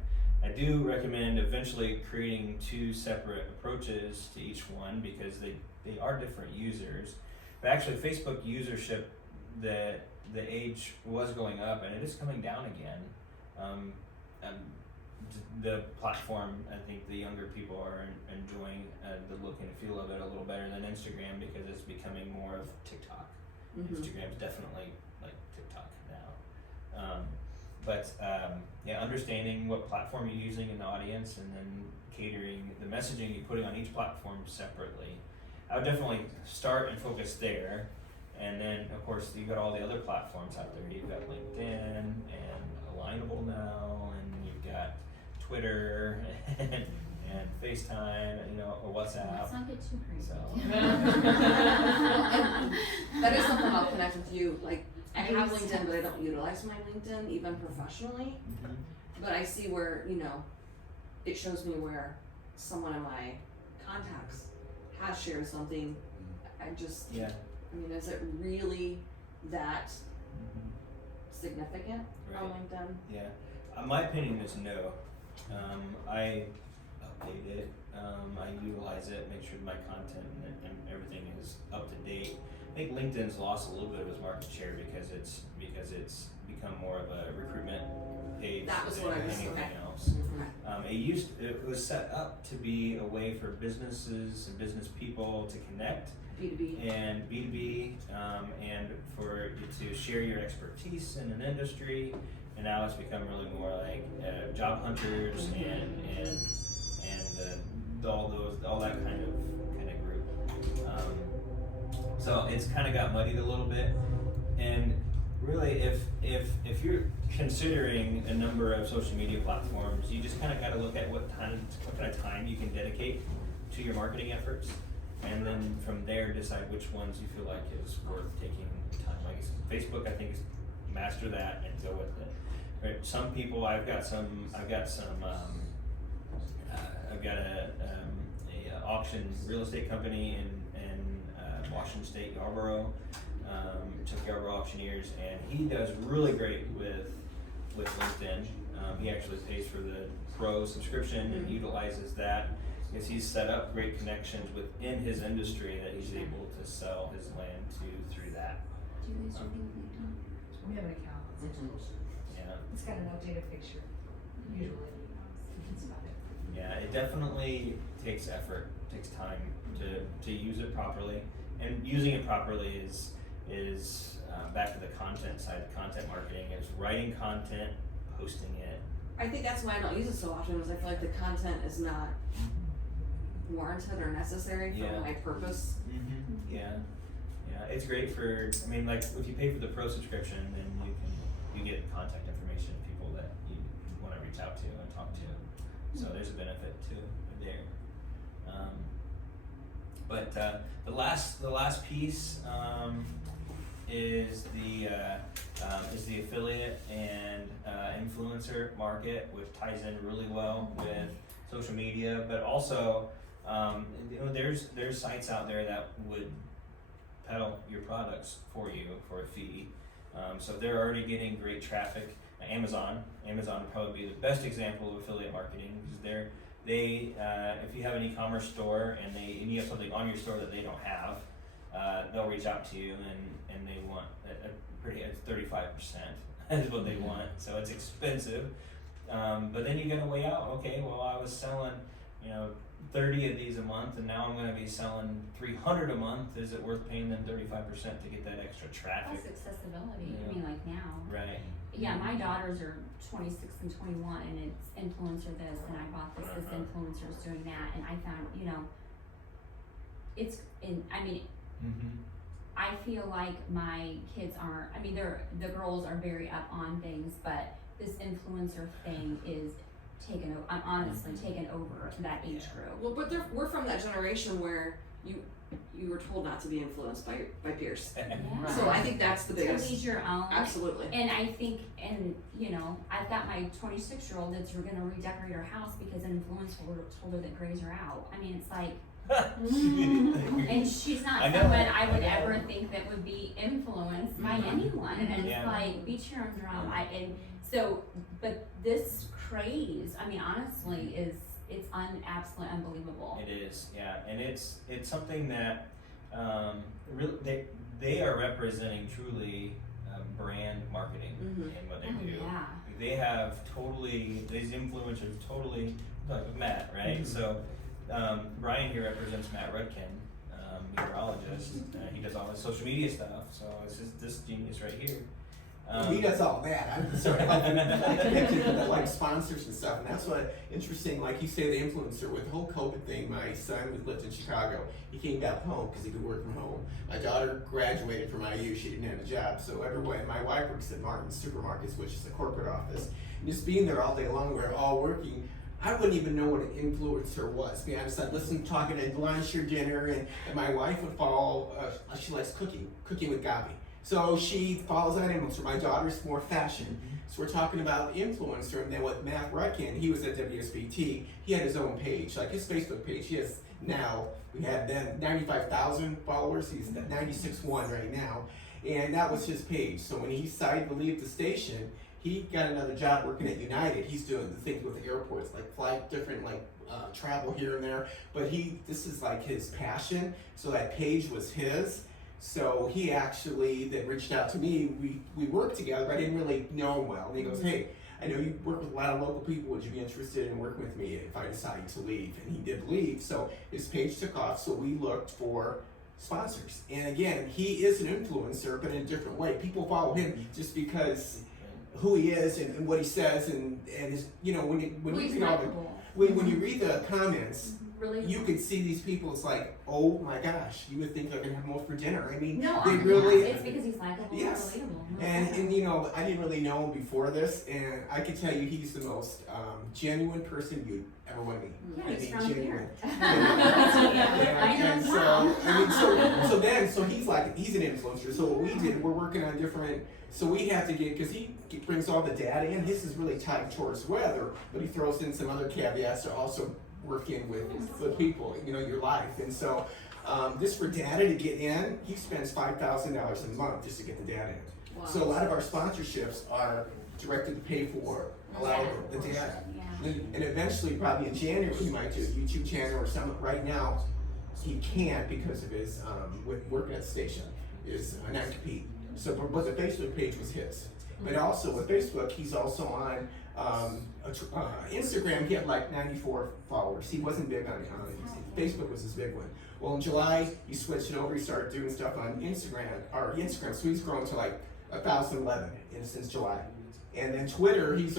I do recommend eventually creating 2 separate approaches to each one because they are different users. But actually, Facebook usership, the age was going up and it is coming down again. The platform, I think the younger people are enjoying the look and feel of it a little better than Instagram because it's becoming more of TikTok. Instagram's definitely like TikTok now. Understanding what platform you're using in the audience and then catering the messaging you're putting on each platform separately. I would definitely start and focus there. And then, of course, you've got all the other platforms out there. You've got LinkedIn and Alignable now, and you've got Twitter and FaceTime, or WhatsApp. Let's not get too crazy. So. That is something I'll connect with you. Like, I have LinkedIn, but I don't utilize my LinkedIn even professionally. But I see where, it shows me where someone in my contacts has shared something. Is it really that significant on LinkedIn? Yeah. My opinion is no. I update it. I utilize it, make sure my content and everything is up to date. I think LinkedIn's lost a little bit of its market share because it's become more of a recruitment page than anything else. It was set up to be a way for businesses and business people to connect. B2B. And B2B, and for you to share your expertise in an industry, and now it's become really more like job hunters and all that kind of group. So it's kind of got muddied a little bit, and really, if you're considering a number of social media platforms, you just kind of got to look at what kind of time you can dedicate to your marketing efforts. And then from there, decide which ones you feel like is worth taking time. Like Facebook, I think is master that and go with it. Right. Some people, I've got a auction real estate company in Washington State, Yarborough. Took Yarborough Auctioneers, and he does really great with LinkedIn. He actually pays for the Pro subscription and utilizes that. Because he's set up great connections within his industry that he's able to sell his land to through that. Do you guys do LinkedIn? We have an account. Yeah. It's got an updated picture, usually. It's about it. Yeah, it definitely takes effort, takes time to use it properly, and using it properly is back to the content side. Content marketing is writing content, posting it. I think that's why I don't use it so often, is I feel like the content is not warranted or necessary for Yeah. my purpose. Mm-hmm. Yeah, it's great for. I mean, like if you pay for the pro subscription, then you get contact information of people that you want to reach out to and talk to. So there's a benefit to there. But the last piece is the affiliate and influencer market, which ties in really well with social media, but also there's sites out there that would peddle your products for you for a fee. So they're already getting great traffic. Amazon would probably be the best example of affiliate marketing, because if you have an e-commerce store and you have something on your store that they don't have, they'll reach out to you and they want it's 35% is what they want. So it's expensive. But then you gotta weigh out, okay, well I was selling, 30 of these a month and now I'm gonna be selling 300 a month. Is it worth paying them 35% to get that extra traffic? Plus accessibility, Yeah. I mean, like now. Right. Yeah, my daughters are 26 and 21 and it's influencer this and I bought this influencer's doing that, and I found, Mm-hmm. I feel like my kids aren't, the girls are very up on things, but this influencer thing is I'm honestly taken over that age group. Well, but we're from that generation where you were told not to be influenced by peers. Yeah. So I think that's the To biggest. lead your own. Absolutely. And I think, I've got my 26-year-old that's gonna redecorate her house because an influencer told her that grays are out. I mean, it's like, and she's not I know. someone I would ever think that would be influenced by anyone. And it's Yeah. like, beat your own drum. But this craze, honestly, it's absolutely unbelievable. It is, yeah, and it's something that they are representing truly brand marketing in what they Oh, do. yeah. They have these influencers totally, like with Matt, right? So Brian here represents Matt Rudkin, meteorologist. He does all his social media stuff, so it's just this genius right here. He does all that. I'm sorry, like connected with like sponsors and stuff, and that's what interesting. Like you say, the influencer with the whole COVID thing. My son lived in Chicago. He came back home because he could work from home. My daughter graduated from IU. She didn't have a job, so everyone. My wife works at Martin's Supermarkets, which is a corporate office. And just being there all day long, we're all working. I wouldn't even know what an influencer was. To be honest, I'd listen talking at lunch or dinner, and my wife would follow. She likes cooking with Gabi. So she follows that influencer. My daughter's more fashion. So we're talking about the influencer, and then with Matt Rudkin, he was at WSBT. He had his own page, like his Facebook page. He has now, we had then 95,000 followers. He's at 96.1 right now. And that was his page. So when he decided to leave the station, he got another job working at United. He's doing the things with the airports, like flight, different travel here and there. But this is like his passion. So that page was his. So he actually then reached out to me. We worked together, but I didn't really know him well. And he goes, hey, I know you work with a lot of local people. Would you be interested in working with me if I decided to leave? And he did leave. So his page took off. So we looked for sponsors. And again, he is an influencer, but in a different way. People follow him just because who he is and what he says and his, when you read all when you read the comments, Really? you could see these people. It's like, oh my gosh, you would think they're gonna have him over for dinner. I mean, No, they really. it's because he's likable Yes. and relatable. And I didn't really know him before this, and I can tell you he's the most genuine person you'd ever want to meet. Yeah, I he's mean, from genuine. here. Yeah, I know and his so mom. so he's an influencer. So what we did, we're working on different. So we have to because he brings all the data in. His is really tied towards weather, but he throws in some other caveats to also work in with people, your life. And so just for data to get in, he spends $5,000 a month just to get the data in. Wow. So a lot of our sponsorships are directed to pay for a lot of the data. Yeah. And eventually, probably in January, he might do a YouTube channel or something. Right now, he can't because of his with working at the station is non-compete. So, but the Facebook page was his. But also with Facebook, he's also on Instagram. He had like 94 followers. He wasn't big on Facebook was his big one. Well, in July, he switched it over. He started doing stuff on Instagram. So he's grown to like 1,011 since July. And then Twitter, he was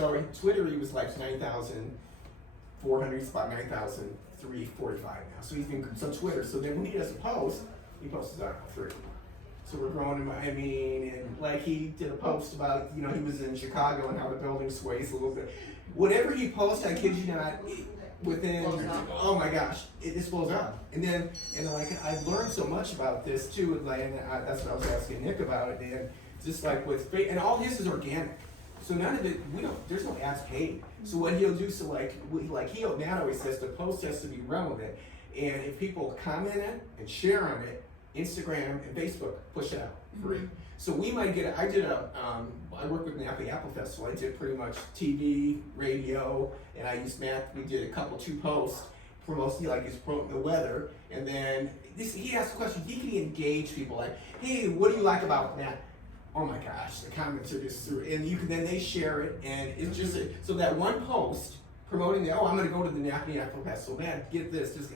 like 9,400, he's about 9,345 now. So he's been, so Twitter, so then when he does a post, he posts it on all three. So we're growing him, I mean, and like he did a post about, he was in Chicago and how the building sways a little bit. Whatever he posts, I kid you not, within, oh my gosh, it just blows up. And like, I've learned so much about this too, and that's what I was asking Nick about it, and just like with, and all his is organic. So none of it, there's no ads paid. So what he'll do, so like Matt always says, the post has to be relevant. And if people comment it and share on it, Instagram and Facebook push it out free. So we might get, I worked with Napa Apple Festival. I did pretty much TV, radio, and I used Matt, we did two posts, promoting, like he's promoting the weather. And then he asked a question, he can engage people like, hey, what do you like about Matt? Oh my gosh, the comments are just through, and then they share it, and it's just, so that one post, promoting I'm gonna go to the Napa Apple Festival, man, get this, it's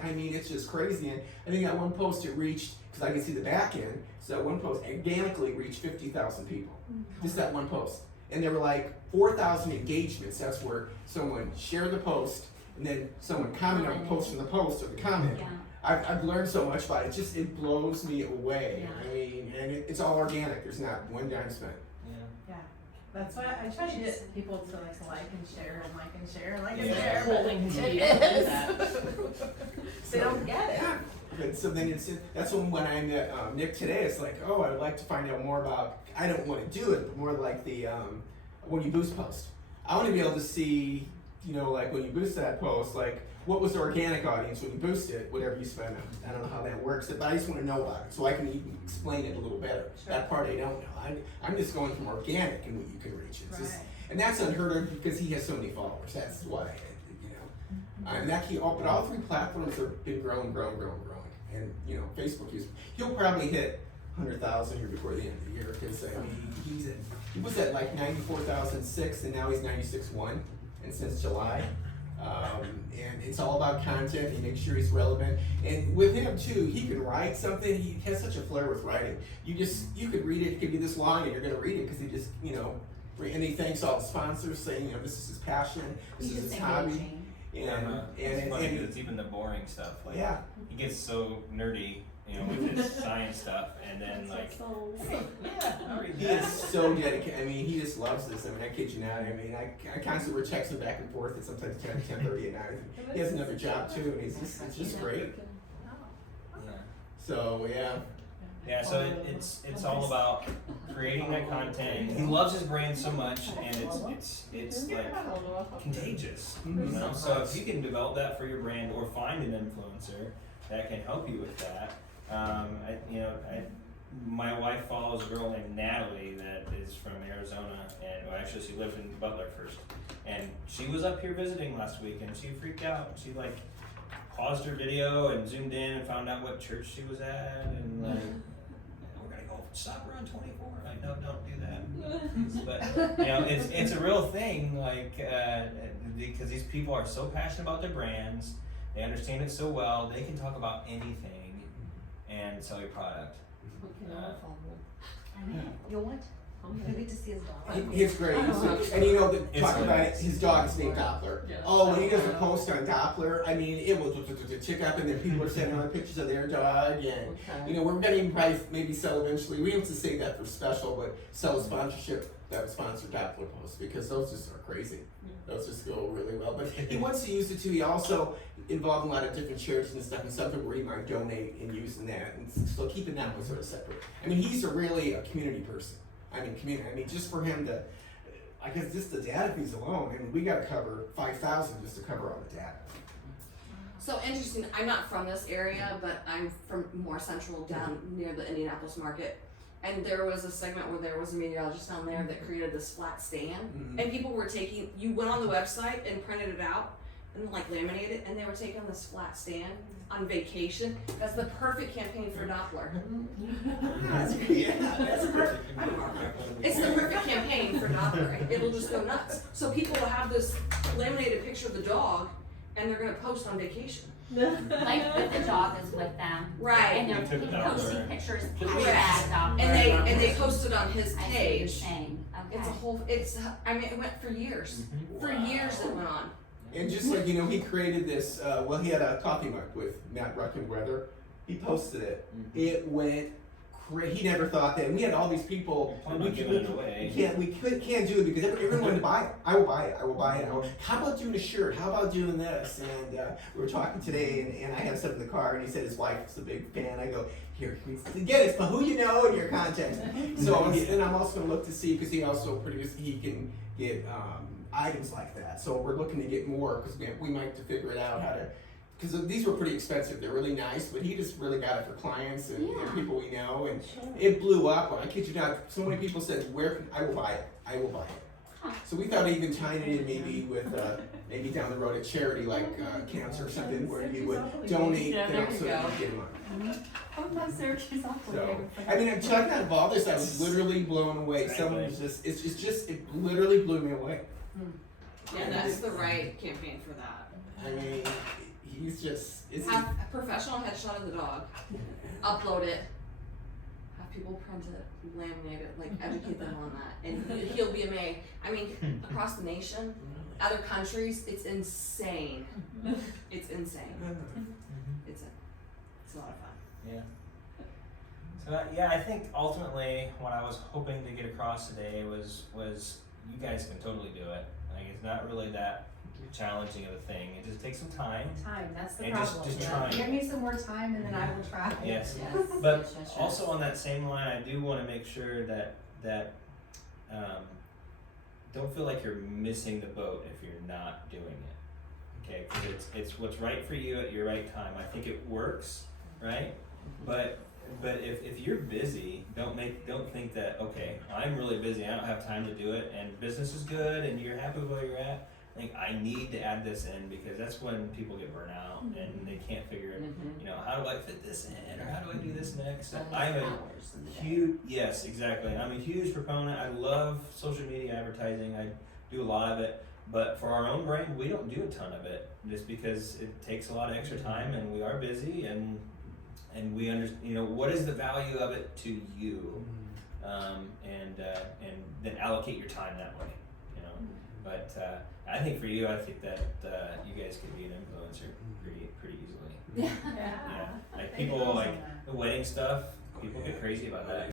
just crazy. And I think that one post, it reached, because I can see the back end, so that one post organically reached 50,000 people. Just that one post. And there were like 4,000 engagements. That's where someone shared the post, and then someone commented on the post from the post or the comment. Yeah. I've learned so much about it. It blows me away. Yeah. I mean, and it's all organic. There's not one dime spent. Yeah, that's why I try to get people to like and share and like and share and like and Yeah. share. Holding But to it you is. that. They don't get it. Yeah. But so then that's when I met Nick today. It's like, I would like to find out more about. I don't want to do it, but more like the when you boost post. I want to be able to see, like when you boost that post, like what was the organic audience when you boost it, whatever you spend on. I don't know how that works, but I just want to know about it so I can even explain it a little better. Sure. That part I don't know. I'm just going from organic and what you can reach. It's just, Right. and that's unheard of because he has so many followers. That's why, and that but all three platforms have been growing. And Facebook he'll probably hit 100,000 here before the end of the year because he was at like 94,006 and now he's 96.1, and since July. And it's all about content. He makes sure he's relevant. And with him too, he can write something. He has such a flair with writing. You could read it. It could be this long, and you're going to read it because he just, and he thanks all the sponsors, saying, this is his passion, this is his hobby. It's funny 'cause it's even the boring stuff. Like he gets so nerdy, with his science stuff, and then like, I'll read He that. is so dedicated. I mean, he just loves this. I kid you not. I constantly were texting back and forth at sometimes 10:30 at night. He has another job too, and it's just great. Yeah. So Yeah, so it's all about creating that content. He loves his brand so much, and it's like contagious. So if you can develop that for your brand or find an influencer that can help you with that, my wife follows a girl named Natalie that is from Arizona, and actually she lived in Butler first, and she was up here visiting last week, and she freaked out. She like paused her video and zoomed in and found out what church she was at, and like, we're gonna go stop around 24. Like, no, don't do that. But it's a real thing, like because these people are so passionate about their brands, they understand it so well, they can talk about anything and sell your product. You'll what? You get to see his dog. It's great. And talk about it, his dog is named Doppler. Yeah. Oh, when he does a post on Doppler, it will tick up, and then people are sending other pictures of their dog, and we're gonna even probably maybe sell eventually. We have to say that for special, but sell a sponsorship that would sponsor Doppler posts because those just are crazy. Those just go really well. But he wants to use it too. He also involved in a lot of different charities and stuff, and something where he might donate and using that, and so keeping that one sort of separate. He's really a community person. Just for him to, I guess just the data fees alone, we got to cover 5,000 just to cover all the data. So interesting. I'm not from this area, but I'm from more central down near the Indianapolis market. And there was a segment where there was a meteorologist down there that created this flat stand, and people were you went on the website and printed it out and like laminated it, and they were taking this flat stand on vacation. That's the perfect campaign for Doppler. That's perfect. It's the perfect campaign for Doppler. It'll just go nuts. So people will have this laminated picture of the dog, and they're gonna post on vacation. Like that the dog is with them. Right. And they're We took it out posting there. pictures, Just cash Yes. bags off. And they posted on his I see what you're page. saying. Okay. It's a whole, I mean, it went for years. For years it went on. And just like, you know, he created this, he had a coffee mug with Matt Ruckenweather. He posted it. It went he never thought that. We had all these people. I'm not giving it away. We can't do it because everyone wanted to buy it. I will buy it. I will buy it. How about doing a shirt? How about doing this? And we were talking today, and I had stuff in the car, and he said his wife is a big fan. I go, here, get it, but who you know in your context. So, and I'm also going to look to see, because he also he can get items like that. So we're looking to get more, because we might have to figure it out how to. Because these were pretty expensive. They're really nice, but he just really got it for clients and people we know, and it blew up. I kid you not. So many people said, I will buy it. I will buy it. Huh. So we thought even tying it in maybe with maybe down the road a charity like cancer or something where you would donate Yeah, and there also you go. get money. Oh, that's Syracuse awful. So I mean, I'm talking out of all this, I was literally blown away. Someone was just, it literally blew me away. Yeah, that's the right campaign for that. I mean, he's just, it's Have a professional headshot of the dog, upload it, have people print it, laminate it, like educate them on that, and he'll be amazed. I mean, across the nation, other countries, it's insane. It's insane. It's a lot of fun. Yeah. So yeah, I think ultimately what I was hoping to get across today was you guys can totally do it. Like it's not really that challenging of a thing. It just takes some time. That's the And problem. just try. Give me some more time and then I will try. Yes. Yes. But Yes, yes, yes. also on that same line, I do want to make sure that don't feel like you're missing the boat if you're not doing it. Okay, because it's what's right for you at your right time. I think it works, right? But if you're busy, don't think that okay, I'm really busy. I don't have time to do it, and business is good, and you're happy with where you're at. I think I need to add this in because that's when people get burnt out and they can't figure it. You know, how do I fit this in, or how do I do this next? I'm a huge exactly. I'm a huge proponent. I love social media advertising. I do a lot of it, but for our own brand, we don't do a ton of it just because it takes a lot of extra time, and we are busy, and we understand. You know, what is the value of it to you, and then allocate your time that way. You know, but. I think for you, I think that you guys could be an influencer pretty easily. Yeah. Yeah, like people like the wedding stuff. People get crazy about that.